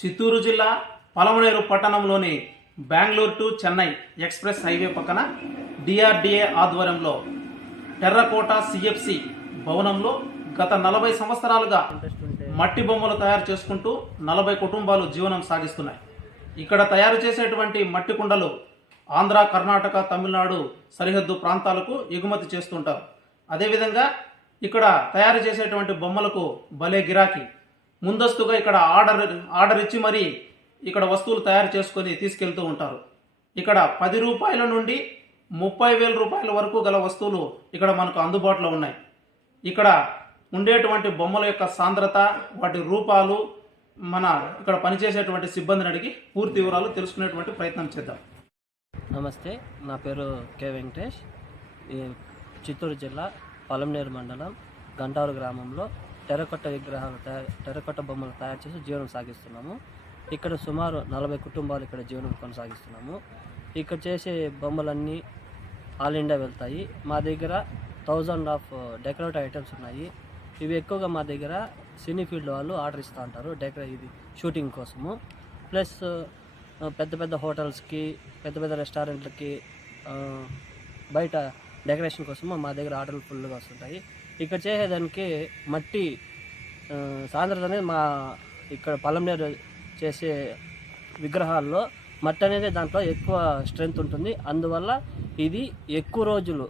చిత్తూరు జిల్లా పలమనేరు పట్టణంలోని Bengaluru to Chennai express highway పక్కన డిఆర్డిఏ ఆధ్వర్యంలో టెర్రకోట సిఎఫ్సి భవనంలో గత 40 సంవత్సరాలుగా మట్టి బొమ్మలు తయారు చేసుకుంటూ 40 కుటుంబాలు జీవనం సాగిస్తున్నాయి. ఇక్కడ తయారు చేసేటువంటి మట్టి కుండలు ఆంధ్ర, కర్ణాటక, తమిళనాడు సరిహద్దు ప్రాంతాలకు ఎగుమతి చేస్తుంటారు. అదేవిధంగా ఇక్కడ తయారు చేసేటువంటి బొమ్మలకు భలే గిరాకీ. ముందస్తుగా ఇక్కడ ఆర్డర్ ఇచ్చి మరీ ఇక్కడ వస్తువులు తయారు చేసుకొని తీసుకెళ్తూ ఉంటారు. ఇక్కడ 10 రూపాయల నుండి 30,000 రూపాయల వరకు గల వస్తువులు ఇక్కడ మనకు అందుబాటులో ఉన్నాయి. ఇక్కడ ఉండేటువంటి బొమ్మల యొక్క సాంద్రత, వాటి రూపాలు, మన ఇక్కడ పనిచేసేటువంటి సిబ్బందిని అడిగి పూర్తి వివరాలు తెలుసుకునేటువంటి ప్రయత్నం చేద్దాం. నమస్తే, నా పేరు కె వెంకటేష్. చిత్తూరు జిల్లా పలమనేరు మండలం గంటారు గ్రామంలో టెర్రకోట బొమ్మలు తయారు చేసి జీవనం సాగిస్తున్నాము. ఇక్కడ సుమారు 40 కుటుంబాలు ఇక్కడ జీవనం కొనసాగిస్తున్నాము. ఇక్కడ చేసే బొమ్మలన్నీ ఆల్ ఇండియా వెళ్తాయి. మా దగ్గర 1000 ఆఫ్ డెకరేటివ్ ఐటమ్స్ ఉన్నాయి. ఇవి ఎక్కువగా మా దగ్గర సినీ ఫీల్డ్ వాళ్ళు ఆర్డర్ ఇస్తూ ఉంటారు ఇది షూటింగ్ కోసము. ప్లస్ పెద్ద పెద్ద హోటల్స్కి, పెద్ద పెద్ద రెస్టారెంట్లకి బయట డెకరేషన్ కోసము మా దగ్గర ఆర్డర్లు ఫుల్గా వస్తుంటాయి. ఇక్కడ చేసేదానికి మట్టి సాంద్రత అనేది మా ఇక్కడ పలమనేరు చేసే విగ్రహాల్లో మట్టి అనేది దాంట్లో ఎక్కువ స్ట్రెంగ్త్ ఉంటుంది. అందువల్ల ఇది ఎక్కువ రోజులు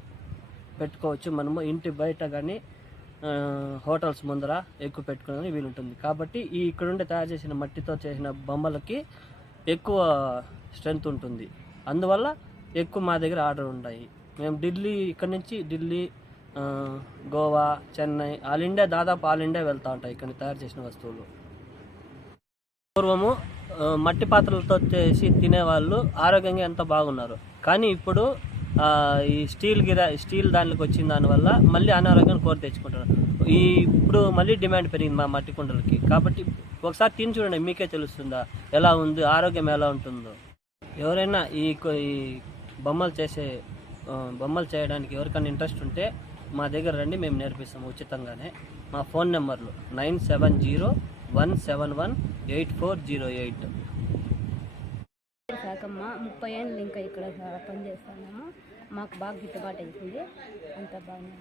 పెట్టుకోవచ్చు. మనము ఇంటి బయట కానీ హోటల్స్ ముందర ఎక్కువ పెట్టుకోవడానికి వీలుంటుంది. కాబట్టి ఈ ఇక్కడ నుండి తయారు చేసిన మట్టితో చేసిన బొమ్మలకి ఎక్కువ స్ట్రెంగ్త్ ఉంటుంది. అందువల్ల ఎక్కువ మా దగ్గర ఆర్డర్ ఉన్నాయి. మేము ఇక్కడ నుంచి ఢిల్లీ, గోవా, చెన్నై, ఆల్ ఇండియా, దాదాపు ఆల్ ఇండియా వెళ్తూ ఉంటాయి ఇక్కడ తయారు చేసిన వస్తువులు. పూర్వము మట్టి పాత్రలతో చేసి తినేవాళ్ళు ఆరోగ్యంగా ఎంత బాగున్నారు. కానీ ఇప్పుడు ఈ స్టీల్ దానిలోకి వచ్చిన దానివల్ల మళ్ళీ అనారోగ్యాన్ని కోరి తెచ్చుకుంటారు. ఇప్పుడు మళ్ళీ డిమాండ్ పెరిగింది మా మట్టి కుండలకి. కాబట్టి ఒకసారి తిని చూడండి, మీకే తెలుస్తుందా ఎలా ఉంది, ఆరోగ్యం ఎలా ఉంటుందో. ఎవరైనా ఈ బొమ్మలు చేయడానికి ఎవరికైనా ఇంట్రెస్ట్ ఉంటే మా దగ్గర రండి, మేము నేర్పిస్తాము ఉచితంగానే. మా ఫోన్ నెంబర్లు 9701718408. శాఖమ్మ 30 ఏళ్ళు ఇంకా ఇక్కడ పనిచేస్తున్నాము. మాకు బాగా గిట్టుబాటు అవుతుంది, అంత బాగుంది.